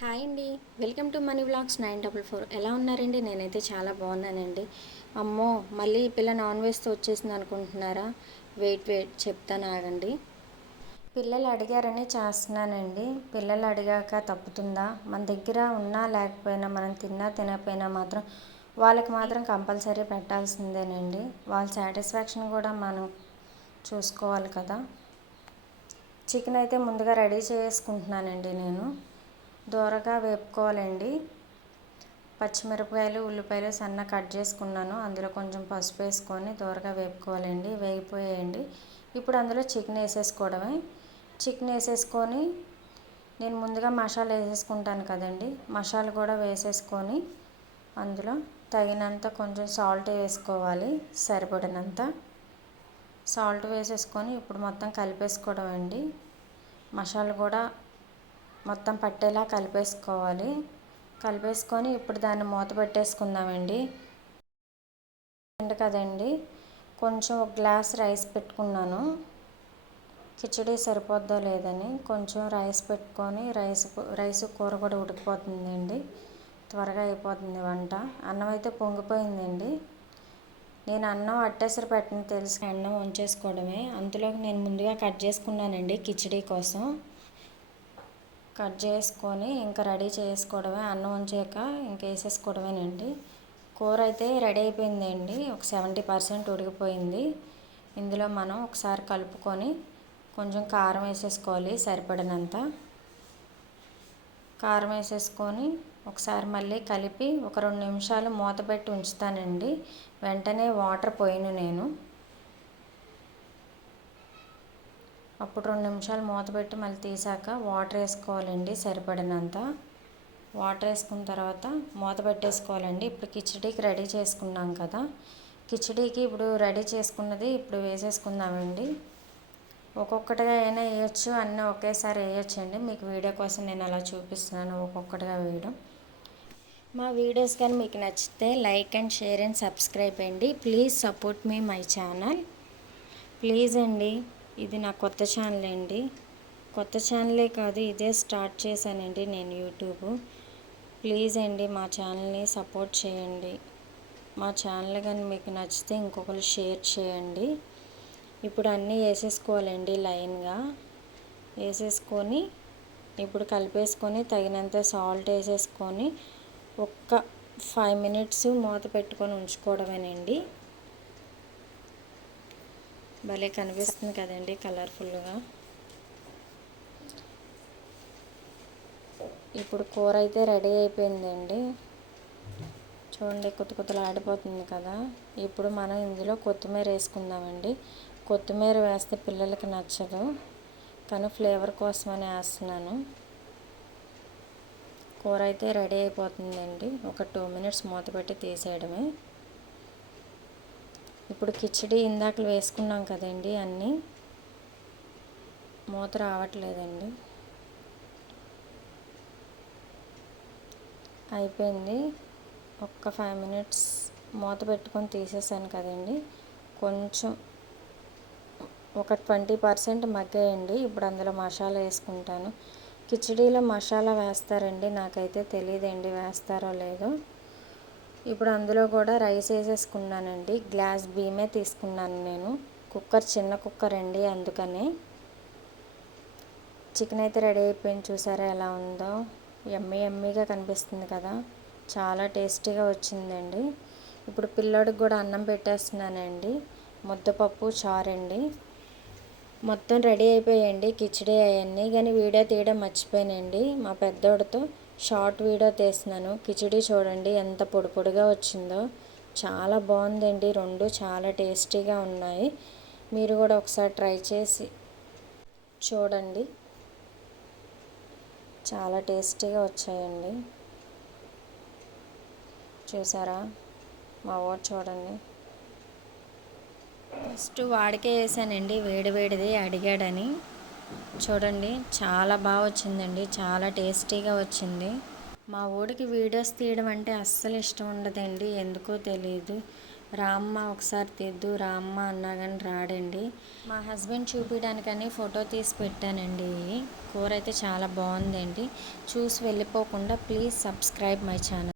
Hi అండి. Welcome to money vlogs 944. ఎలా ఉన్నారండి? నేనైతే చాలా బాగున్నానండి. అమ్మో, మళ్ళీ ఈ పిల్ల నాన్ వెజ్తో వచ్చేసింది అనుకుంటున్నారా? వెయిట్ చెప్తాను ఆగండి. పిల్లలు అడిగారని చేస్తున్నానండి. పిల్లలు అడిగాక తప్పుతుందా? మన దగ్గర ఉన్నా లేకపోయినా, మనం తిన్నా తినకపోయినా మాత్రం వాళ్ళకి మాత్రం కంపల్సరీ పెట్టాల్సిందేనండి. వాళ్ళ సాటిస్ఫాక్షన్ కూడా మనం చూసుకోవాలి కదా. చికెన్ అయితే ముందుగా రెడీ చేసుకుంటున్నానండి. నేను దోరగా వేపుకోవాలండి. పచ్చిమిరపకాయలు, ఉల్లిపాయలు సన్న కట్ చేసుకున్నాను. అందులో కొంచెం పసుపు వేసుకొని దోరగా వేపుకోవాలండి. వేగిపోయాయండి. ఇప్పుడు అందులో చికెన్ వేసేసుకోవడమే. చికెన్ వేసేసుకొని నేను ముందుగా మసాలా వేసేసుకుంటాను కదండి. మసాలా కూడా వేసేసుకొని అందులో తగినంత కొంచెం సాల్ట్ వేసుకోవాలి. సరిపడినంత సాల్ట్ వేసేసుకొని ఇప్పుడు మొత్తం కలిపేసుకోవడం అండి. మసాలా కూడా మొత్తం పట్టేలా కలిపేసుకోవాలి. కలిపేసుకొని ఇప్పుడు దాన్ని మూత పెట్టేసుకుందామండి. కదండి, కొంచెం ఒక గ్లాస్ రైస్ పెట్టుకున్నాను. కిచడీ సరిపోద్దో లేదని కొంచెం రైస్ పెట్టుకొని రైస్ కూర కూడా ఉడికిపోతుందండి. త్వరగా అయిపోతుంది వంట. అన్నం అయితే పొంగిపోయిందండి. నేను అన్నం అట్టేసరి పెట్టని తెలిసి అన్నం వంచేసుకోవడమే. అంతలోకి నేను ముందుగా కట్ చేసుకున్నానండి కిచడీ కోసం. కట్ చేసుకొని ఇంకా రెడీ చేసుకోవడమే. అన్నం ఉంచాక ఇంక వేసేసుకోవడమేనండి. కూర అయితే రెడీ అయిపోయిందండి. ఒక 70% ఉడికిపోయింది. ఇందులో మనం ఒకసారి కలుపుకొని కొంచెం కారం వేసేసుకోవాలి. సరిపడినంత కారం వేసేసుకొని ఒకసారి మళ్ళీ కలిపి ఒక 2 నిమిషాలు మూత పెట్టి ఉంచుతానండి. వెంటనే వాటర్ పోయిను నేను. అప్పుడు 2 నిమిషాలు మూత పెట్టి మళ్ళీ తీసాక వాటర్ వేసుకోవాలండి. సరిపడినంత వాటర్ వేసుకున్న తర్వాత మూత పెట్టేసుకోవాలండి. ఇప్పుడు కిచడీకి రెడీ చేసుకున్నాం కదా. కిచడీకి ఇప్పుడు రెడీ చేసుకున్నది ఇప్పుడు వేసేసుకుందామండి. ఒక్కొక్కటిగా అయినా వేయచ్చు, అన్నీ ఒకేసారి వేయచ్చండి. మీకు వీడియో కోసం నేను అలా చూపిస్తున్నాను, ఒక్కొక్కటిగా వేయడం. మా వీడియోస్ కానీ మీకు నచ్చితే like and share and subscribe అండి. Please support me my channel please అండి. ఇది నా కొత్త ఛానల్ అండి. కొత్త ఛానలే కాదు, ఇదే స్టార్ట్ చేశానండి నేను యూట్యూబ్. ప్లీజ్ అండి మా ఛానల్ని సపోర్ట్ చేయండి. మా ఛానల్ కానీ మీకు నచ్చితే ఇంకొకరు షేర్ చేయండి. ఇప్పుడు అన్నీ వేసేసుకోవాలండి. లైన్గా వేసేసుకొని ఇప్పుడు కలిపేసుకొని తగినంత సాల్ట్ వేసేసుకొని ఒక్క 5 minutes మూత పెట్టుకొని ఉంచుకోవడమేనండి. భలే కనిపిస్తుంది కదండి కలర్ఫుల్గా. ఇప్పుడు కూర అయితే రెడీ అయిపోయిందండి. చూడండి, కొత్త ఆడిపోతుంది కదా. ఇప్పుడు మనం ఇందులో కొత్తిమీర వేసుకుందామండి. కొత్తిమీర వేస్తే పిల్లలకి నచ్చదు, కానీ ఫ్లేవర్ కోసమని వేస్తున్నాను. కూర అయితే రెడీ అయిపోతుందండి. ఒక 2 minutes మూత పెట్టి తీసేయడమే. ఇప్పుడు కిచడీ ఇందాక వేసుకున్నాం కదండి, అన్నీ మూత రావట్లేదండి. అయిపోయింది. ఒక్క 5 minutes మూత పెట్టుకొని తీసేసాను కదండి. కొంచెం ఒక 20% మగ్గాయండి. ఇప్పుడు అందులో మసాలా వేసుకుంటాను. కిచడీలో మసాలా వేస్తారండి, నాకైతే తెలియదండి వేస్తారో లేదో. ఇప్పుడు అందులో కూడా రైస్ వేసేసుకున్నానండి. గ్లాస్ బియ్యమే తీసుకున్నాను నేను. కుక్కర్ చిన్న కుక్కర్ అండి, అందుకనే. చికెన్ అయితే రెడీ అయిపోయింది. చూసారా ఎలా ఉందో? యమ్మీగా కనిపిస్తుంది కదా. చాలా టేస్టీగా వచ్చిందండి. ఇప్పుడు పిల్లోడికి కూడా అన్నం పెట్టేస్తున్నానండి. ముద్దపప్పు చారండి. మొత్తం రెడీ అయిపోయాయండి కిచడీ అవన్నీ. కానీ వీడియో తీయడం మర్చిపోయానండి. మా పెద్దోడితో షార్ట్ వీడియో తీస్తున్నాను. కిచడీ చూడండి ఎంత పొడి పొడిగా వచ్చిందో. చాలా బాగుందండి. రెండు చాలా టేస్టీగా ఉన్నాయి. మీరు కూడా ఒకసారి ట్రై చేసి చూడండి. చాలా టేస్టీగా వచ్చాయండి. చూసారా? మా వాడు చూడండి. ఫస్ట్ వాడికే వేసానండి, వేడివేడిది అడిగాడని. చూడండి, చాలా బాగా వచ్చిందండి. చాలా టేస్టీగా వచ్చింది. మా ఊడికి వీడియోస్ తీయడం అంటే అస్సలు ఇష్టం ఉండదండి, ఎందుకో తెలియదు. రామ్మ ఒకసారి తెద్దు రామ్మ అన్నా కానీ రాడండి. మా హస్బెండ్ చూపించడానికని ఫోటో తీసి పెట్టానండి. కూర అయితే చాలా బాగుందండి. చూసి వెళ్ళిపోకుండా ప్లీజ్ సబ్స్క్రైబ్ మై ఛానల్.